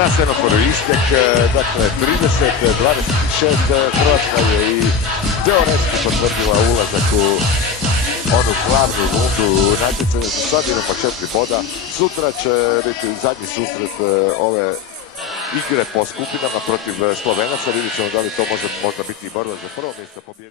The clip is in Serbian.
Na semaforu istek, dakle 30-26, Hrvatska je i teoretski potvrdila ulazak u onu glavnu rundu natjecanja. Sad imamo 4 boda. Sutra će biti zadnji susret ove igre po skupinama protiv Slovenaca. Vidjet ćemo da li to može možda biti i borba za prvo mjesto pobjede.